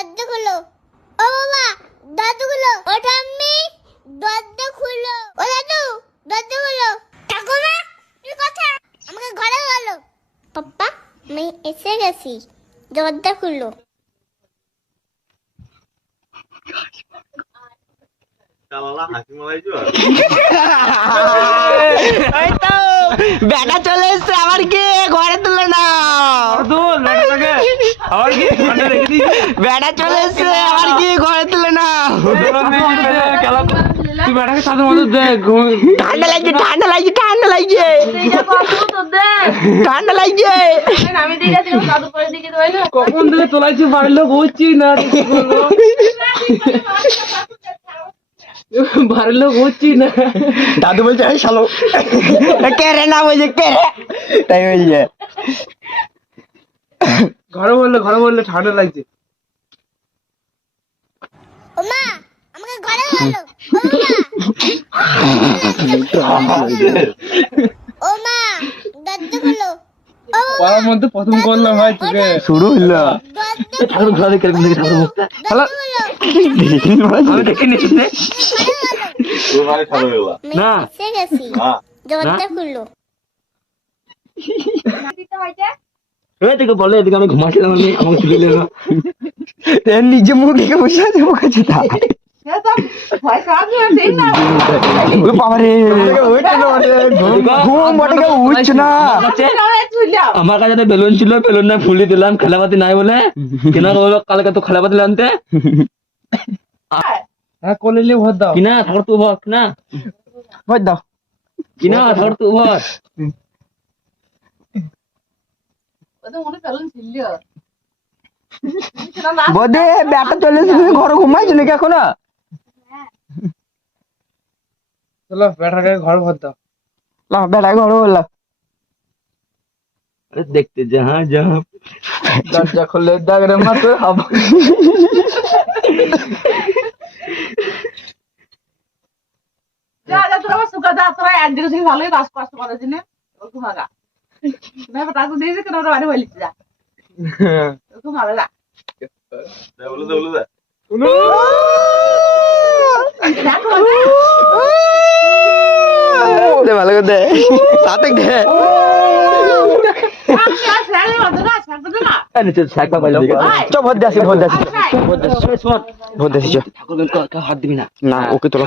দরজা খুলো। ও বাবা, দরজা খুলো। ও ঠাম্মি, দরজা খুলো। ও দাদু, দরজা খুলো। ঠাকুমা, কি কথা? আমাকে ঘরে বলো। পাপ্পা, আমি এসে গেছি, দরজা খুলো। বেটা চলে এসছে, আবার কি ঘরে তুলে না? বেটা চলে এসছে, আবার কি ঘরে তুলে না? তুই বেটাকে সাথে মতো দেখ। ঠান্ডা লাগছে, ঠান্ডা লাগছে, ঠান্ডা লাগছে, ঠান্ডা লাগছে। কখন থেকে তোলাইছি, বাড়ির লোক হচ্ছি না, কি করবো? বাড়ির লোক হচ্ছি না। দাদু বলছে এই শালো কে রে, না বলছে কে রে, তাই বলছে। ঘরে বললে ঠান্ডা লাগছে। ও মা, আমাকে ঘরে বলো। ও মা, দরজা খুলো। ও পাড়ার মধ্যে প্রথম করলাম ভাই তোকে। শুরু হইলো। ঠাকুর ঘরে কেমন দেখে ঠাকুর মুখটা? হ্যালো, আমি দেখে নিচ্ছি না এসে গেছি, দরজা খুলো। এদিকে বলে, এদিকে আমি ঘুমাচ্ছিলাম, আমি আমাকে ছুটি দিল না। নিজে মুখ দেখে বসে আছে, মুখ আছে তা আমার কাছে বেলুন ছিল, বেলুন না ফুলি দিলাম, খেলাপাতি নাই বলে। কিনা কালকে তো খেলাপাতি আনতে হ্যাঁ, কোলে নিয়ে ভর দাও। কিনা ঠাকুর তু ভর, কিনা ভর দাও, কিনা ঠাকুর তু ভর। বোধে ব্যাটা চলে এসে ঘরে ঘুমাইছো নাকি এখনো? চলো বেটাকে ঘর ভর দাও। না বেটা ঘরে বললাম দেখতে যাহা যাহা দরজা খুলে দেখ রে মা, তোর হাবা। ভালোই কাজ কষ্ট করার জন্য টাকা দিয়েছে কেন, বাড়ি বলিস যা ভালো যা। ভালো করে দে, সাথে দে ভোট দিয়েছি, হাত দিবি না, ওকে তোলা